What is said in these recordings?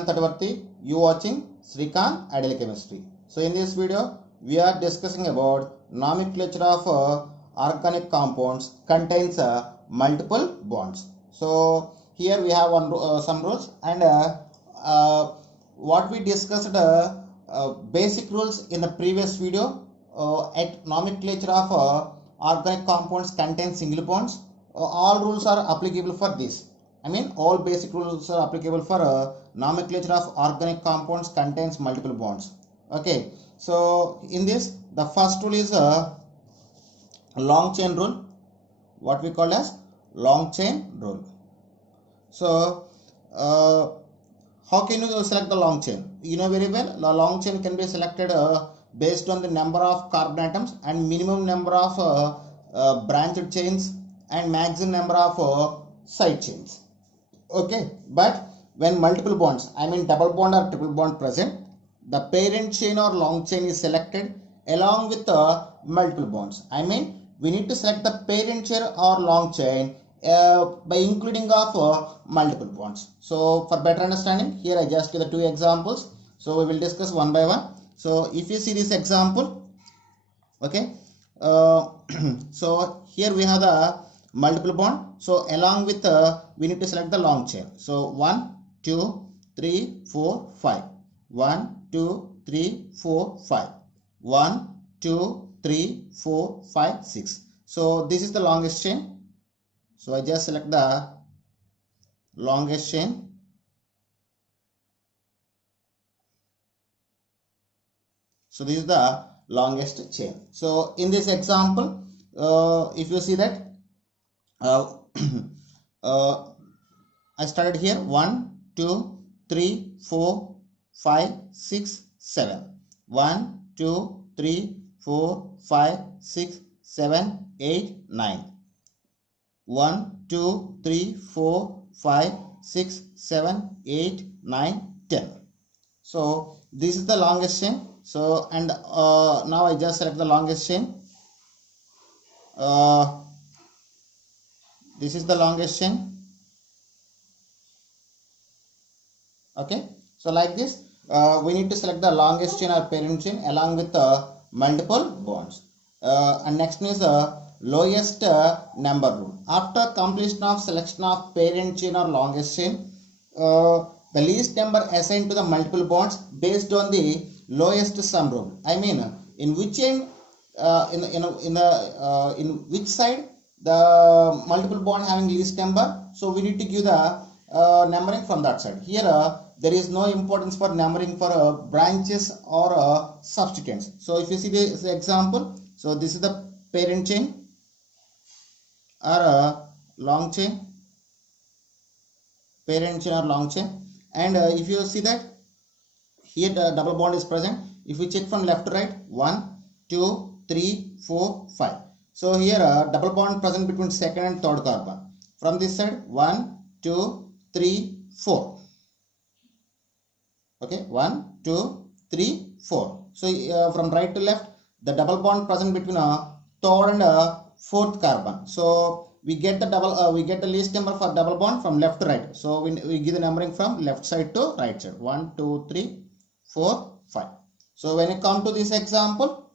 am Tatavarti. You watching Srikanth Ideal Chemistry. So in this video, we are discussing about nomenclature of organic compounds contains multiple bonds. So here we have some rules and what we discussed basic rules in the previous video. At nomenclature of organic compounds contain single bonds. All rules are applicable for this. All basic rules are applicable for nomenclature of organic compounds contains multiple bonds. Okay, so in this, the first rule is a long chain rule, what we call as long chain rule. So, how can you select the long chain? You know very well, the long chain can be selected based on the number of carbon atoms and minimum number of branched chains and maximum number of side chains. Okay, but when multiple bonds, double bond or triple bond present, the parent chain or long chain is selected along with multiple bonds. We need to select the parent chain or long chain by including of multiple bonds. So for better understanding, here I just give the two examples. So we will discuss one by one. So if you see this example, okay, so here we have the multiple bond. So along with we need to select the long chain. So 1, 2, 3, 4, 5. 1, 2, 3, 4, 5. 1, 2, 3, 4, 5, 6. So this is the longest chain. So I just select the longest chain. So this is the longest chain. So in this example, if you see that I started here 1, 2, 3, 4, 5, 6, 7. 1, 2, 3, 4, 5, 6, 7, 8, 9. 1, 2, 3, 4, 5, 6, 7, 8, 9, 10. So this is the longest chain. So and now I just select the longest chain. This is the longest chain. Okay, so like this, we need to select the longest chain or parent chain along with multiple bonds. And next is lowest number rule. After completion of selection of parent chain or longest chain, the least number assigned to the multiple bonds based on the lowest sum rule. In which chain, in which side the multiple bond having least number, so we need to give the numbering from that side. Here there is no importance for numbering for branches or substituents. So if you see this example, so this is the parent chain or long chain, parent chain or long chain, and if you see that here the double bond is present. If we check from left to right, 1, 2, 3, 4, 5. So here double bond present between second and third carbon. From this side, 1, 2, 3, 4. Okay, 1, 2, 3, 4. So from right to left, the double bond present between third and fourth carbon. So we get the we get the least number for double bond from left to right. So we give the numbering from left side to right side. 1, 2, 3, 4, 5. So when it comes to this example,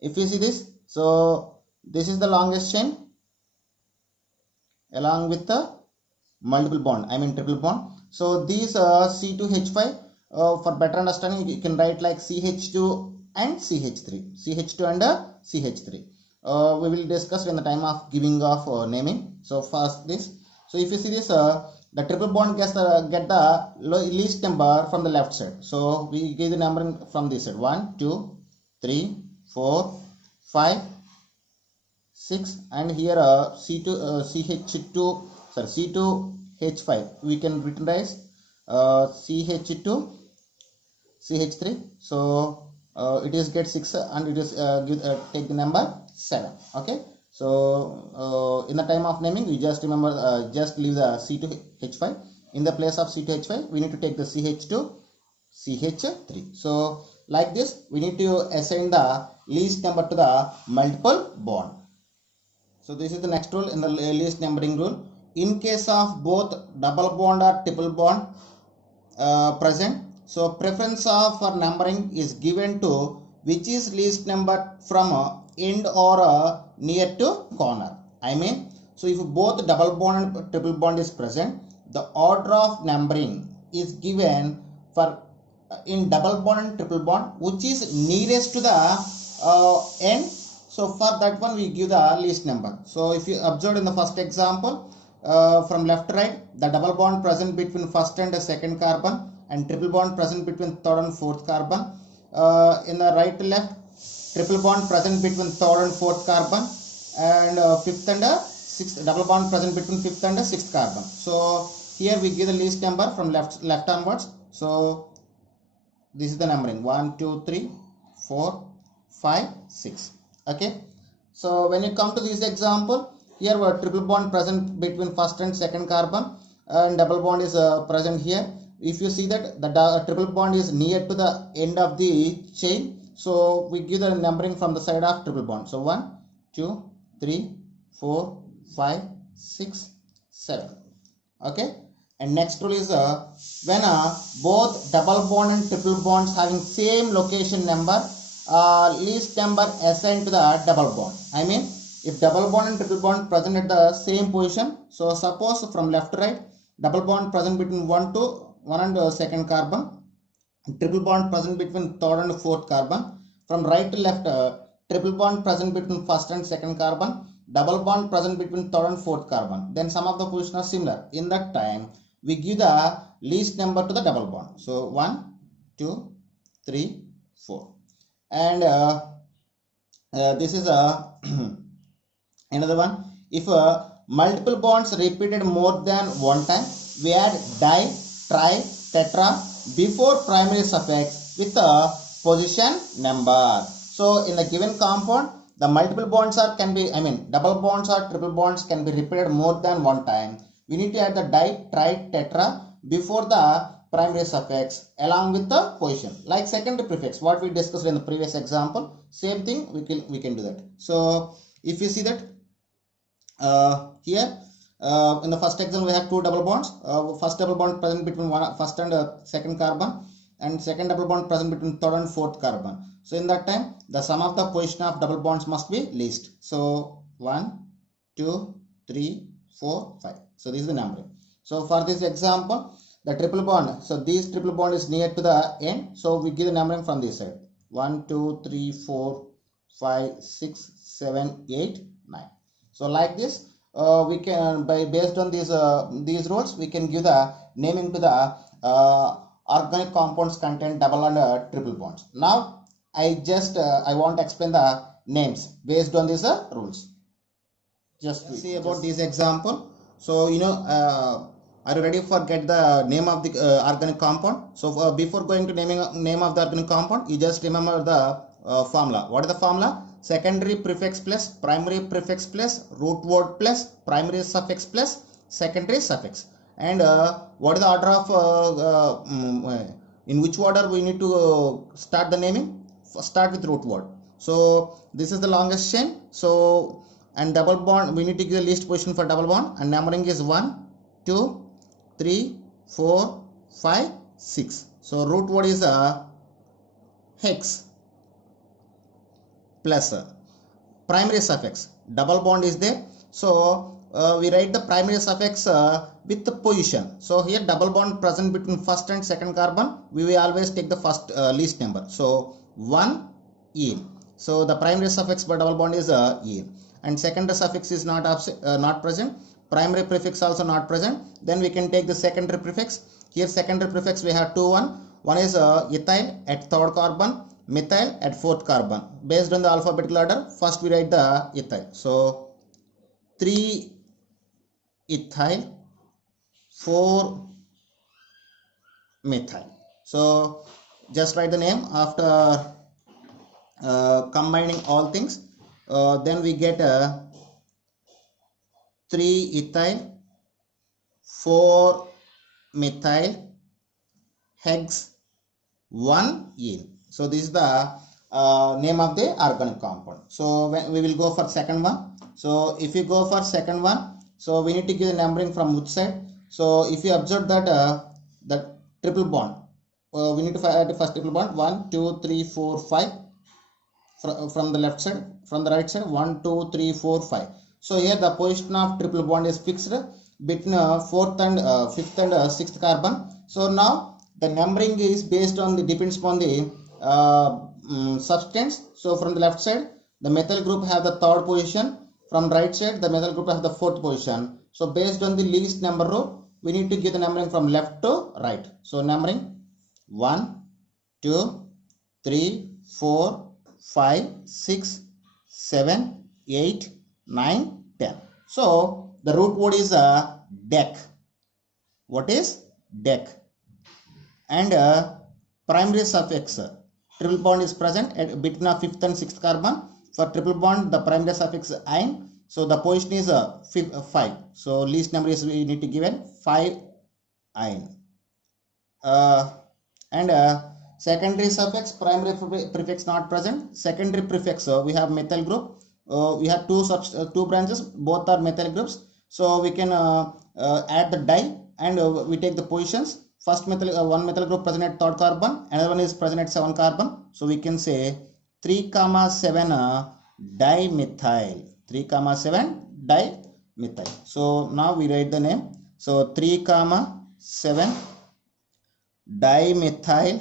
if you see this, so this is the longest chain along with the multiple bond, triple bond. So these C2H5, for better understanding, you can write like CH2 and CH3, CH2 and CH3. We will discuss when the time of giving of naming. So first this, so if you see this, the triple bond gets get the least number from the left side. So we give the numbering from this side: 1, 2, 3, 4, 5, 6, and here C2H5 we can written as CH2 CH3. So it is get 6 and it is take the number 7. Okay, so in the time of naming, we just remember just leave the C2H5. In the place of C2H5, we need to take the CH2 CH3. So like this, we need to assign the least number to the multiple bond. So this is the next rule in the least numbering rule. in case of both double bond or triple bond present, so preference of for numbering is given to which is least number from end or near to corner. I mean, so if both double bond and triple bond is present, the order of numbering is given for in double bond and triple bond which is nearest to the end. So for that one we give the least number. So if you observe in the first example, from left to right, the double bond present between first and second carbon and triple bond present between third and fourth carbon. In the right to left, triple bond present between third and fourth carbon, and fifth and sixth, double bond present between fifth and sixth carbon. So here we give the least number from left onwards. So this is the numbering 1 2 3 4 5 6. Okay, so when you come to this example, here were triple bond present between first and second carbon and double bond is present here. If you see that the triple bond is near to the end of the chain, so we give the numbering from the side of triple bond. So 1 2 3 4 5 6 7. Okay, and next rule is when both double bond and triple bonds having same location number, least number assigned to the double bond. I mean, if double bond and triple bond present at the same position, so suppose from left to right, double bond present between 1 and second carbon, triple bond present between third and fourth carbon. From right to left, triple bond present between first and second carbon, double bond present between third and fourth carbon. Then some of the positions are similar. In that time, we give the least number to the double bond. So 1 2 3 4. And this is another one. If multiple bonds repeated more than one time, we add di, tri, tetra before primary suffix with a position number. So in the given compound, the multiple bonds double bonds or triple bonds can be repeated more than one time. We need to add the di, tri, tetra before the primary suffix along with the position, like secondary prefix what we discussed in the previous example. Same thing we can do that. So if you see that here in the first example we have two double bonds. First double bond present between first and second carbon, and second double bond present between third and fourth carbon. So in that time, the sum of the position of double bonds must be least. So 1 2 3 4 5. So this is the numbering. So for this example, the triple bond, so this triple bond is near to the end, so we give the numbering from this side. 1 2 3 4 5 6 7 8 9. So like this, we can based on these rules, we can give the naming to the organic compounds contain double and triple bonds. Now I want to explain the names based on these rules. Just see about this example. So are you ready for get the name of the organic compound? So before going to name of the organic compound, you just remember the formula. What is the formula? Secondary prefix plus primary prefix plus root word plus primary suffix plus secondary suffix. And what is the order of in which order we need to start the naming? Start with root word. So this is the longest chain. So and double bond, we need to give the least position for double bond, and numbering is 1 2 3 4 5 6. So root word is hex plus primary suffix. Double bond is there, so we write the primary suffix with the position. So here double bond present between first and second carbon, we will always take the first least number. So 1 E. So the primary suffix for double bond is E, and secondary suffix is not present. Primary prefix also not present. Then we can take the secondary prefix. Here secondary prefix we have 2 1. One is ethyl at third carbon, methyl at fourth carbon. Based on the alphabetical order, first we write the ethyl. So 3 ethyl, 4 methyl. So just write the name after combining all things. Then we get 3 ethyl, 4 methyl, hex, 1 ene. So this is the name of the organic compound. So when we will go for second one. So if you go for second one, So we need to give the numbering from which side. So if you observe that the triple bond, we need to add the first triple bond 1, 2, 3, 4, 5 from the left side, from the right side 1, 2, 3, 4, 5. So here the position of triple bond is fixed between 4th and 5th and 6th carbon. So now the numbering is based on the depends upon the substance. So from the left side the methyl group have the 3rd position, from right side the methyl group have the 4th position. So based on the least number rule, we need to give the numbering from left to right. So numbering 1, 2, 3, 4, 5, 6, 7, 8, 9, 10. So the root word is a deck. What is deck? And primary suffix triple bond is present at between 5th and 6th carbon. For triple bond the primary suffix is "-ine". So the position is 5. So least number is we need to give an 5-ine. And secondary suffix, primary prefix not present. Secondary prefix we have methyl group. We have two branches, both are methyl groups. So we can add the di and we take the positions. First methyl, one methyl group present at 3rd carbon, another one is present at 7th carbon. So we can say 3, 7 dimethyl. 3, 7 dimethyl. So now we write the name. So 3, 7 dimethyl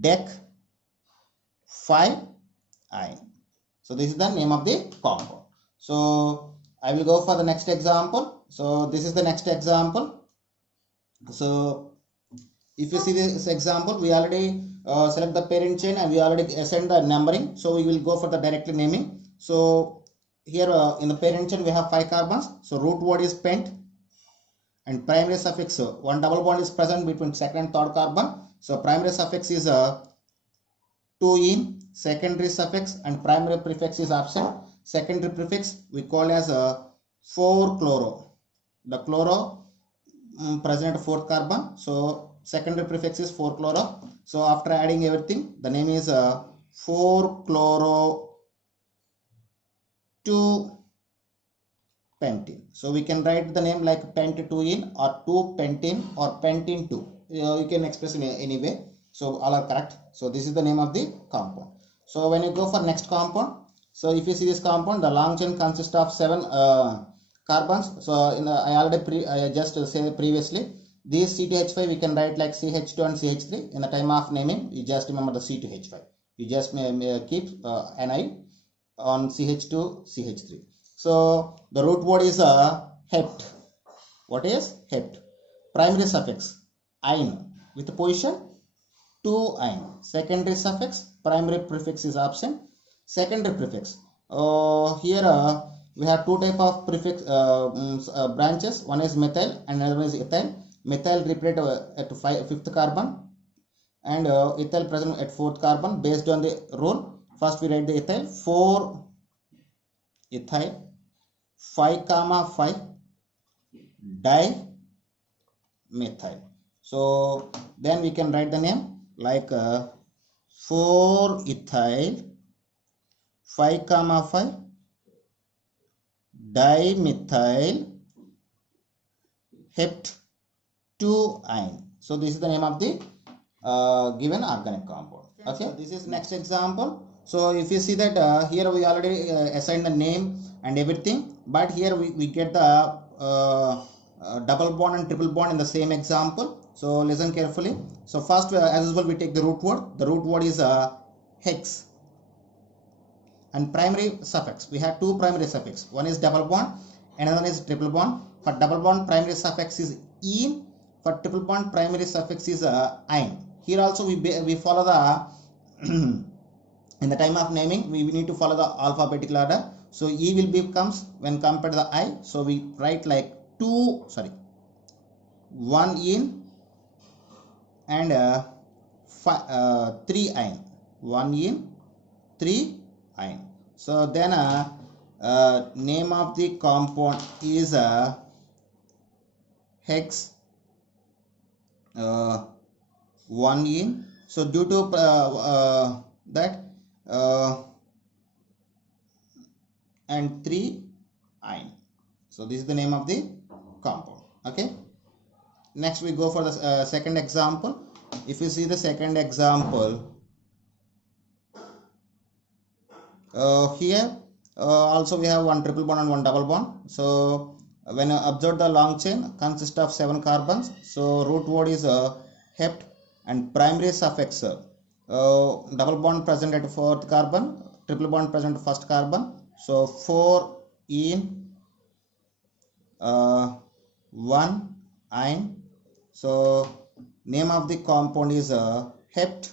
deck 5-ine. So this is the name of the compound. So I will go for the next example. So this is the next example. So if you see this example, we already select the parent chain and we already assign the numbering. So we will go for the directly naming. So here in the parent chain we have 5 carbons. So root word is pent. And primary suffix, one double bond is present between 2nd and 3rd carbon. So primary suffix is 2-ene, secondary suffix and primary prefix is absent. Secondary prefix we call as 4-chloro. The chloro present at 4th carbon. So secondary prefix is 4-chloro. So after adding everything, the name is 4-chloro 2-pentene. So we can write the name like pent-2-ene or 2-pentene or pentene 2. You can express in any way. So all are correct. So this is the name of the compound. So when you go for next compound, so if you see this compound, the long chain consists of 7 carbons. So I already just said previously, these C2H5 we can write like CH2 and CH3. In the time of naming, you just remember the C2H5. You just keep an eye on CH2, CH3. So the root word is hept. What is hept? Primary suffix "-ine" with the position 2-ine. Secondary suffix, primary prefix is absent. Secondary prefix. Here we have two type of prefix branches. One is methyl and another one is ethyl. Methyl represented at 5th carbon and ethyl present at 4th carbon. Based on the rule, first we write the ethyl 4-ethyl 5, 5 dimethyl. So then we can write the name like 4-ethyl 5, 5 dimethyl hept 2-ine. So this is the name of the given organic compound. Okay, so this is next example. So if you see that here we already assigned the name and everything, but here we get the double bond and triple bond in the same example. So listen carefully. So first as usual we take the root word. The root word is hex. And primary suffix, we have two primary suffix. One is double bond, another one is triple bond. For double bond, primary suffix is "-ene". For triple bond, primary suffix is "-ine". Here also we follow the in the time of naming we need to follow the alphabetical order. So E will becomes when compared to the I. So we write like 1-ene and 3-ine. 1-ene, 3-ine. So then name of the compound is hex 1-ene. So due to that and 3 ine. So this is the name of the compound. Okay. Next we go for the second example. If you see the second example, here also we have one triple bond and one double bond. So when you observe the long chain consists of 7 carbons. So root word is hept and primary suffix double bond present at 4th carbon, triple bond present at 1st carbon. So 4 in 1 ine. So name of the compound is hept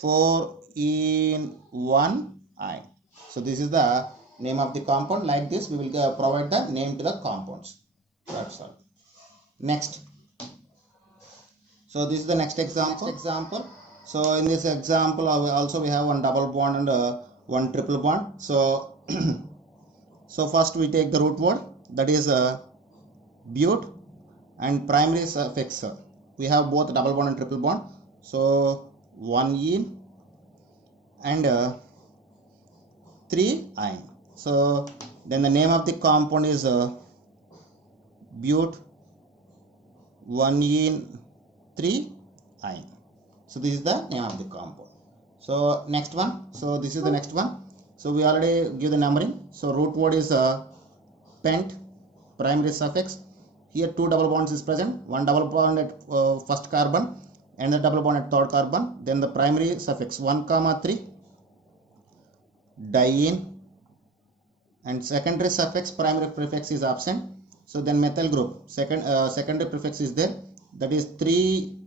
4 in 1 ine. So this is the name of the compound. Like this we will provide the name to the compounds. That's all. Next. So this is the next example. So in this example also we have one double bond and one triple bond. So so first we take the root word, that is but, and primary suffix we have both double bond and triple bond. So 1 in and 3 ine. So then the name of the compound is but 1 in 3 ine. So this is the name of the compound. So next one. So this is the next one. So we already give the numbering. So root word is pent, primary suffix. Here 2 double bonds is present. One double bond at first carbon and the double bond at third carbon. Then the primary suffix 1, 3 diene, and secondary suffix primary prefix is absent. So then methyl group secondary prefix is there, that is 3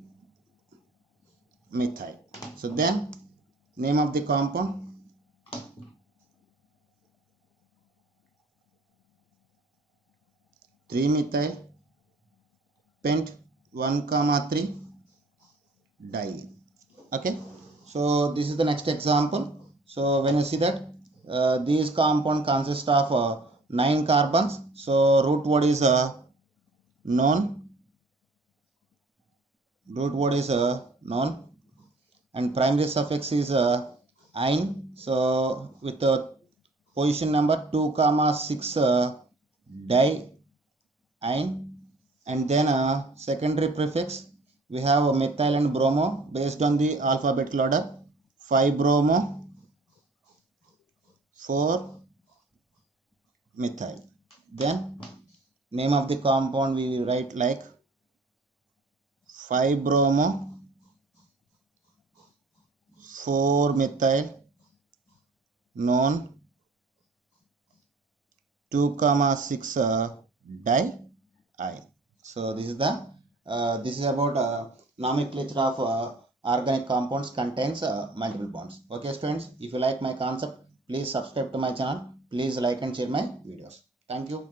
methyl. So then name of the compound (3-methyl pent 1, 3 diene). Okay. So this is the next example. So when you see that these compound consist of 9 carbons. So root word is known. Root word is known, and primary suffix is ine. So with the position number 2, 6 diene, and then secondary prefix we have methyl and bromo based on the alphabetical order. 5 bromo, 4 methyl. Then name of the compound we write like 5 bromo, 4 methyl, known, 2, 6 diene. So this is the this is about nomenclature of organic compounds contains multiple bonds. Okay students, if you like my concept, please subscribe to my channel. Please like and share my videos. Thank you.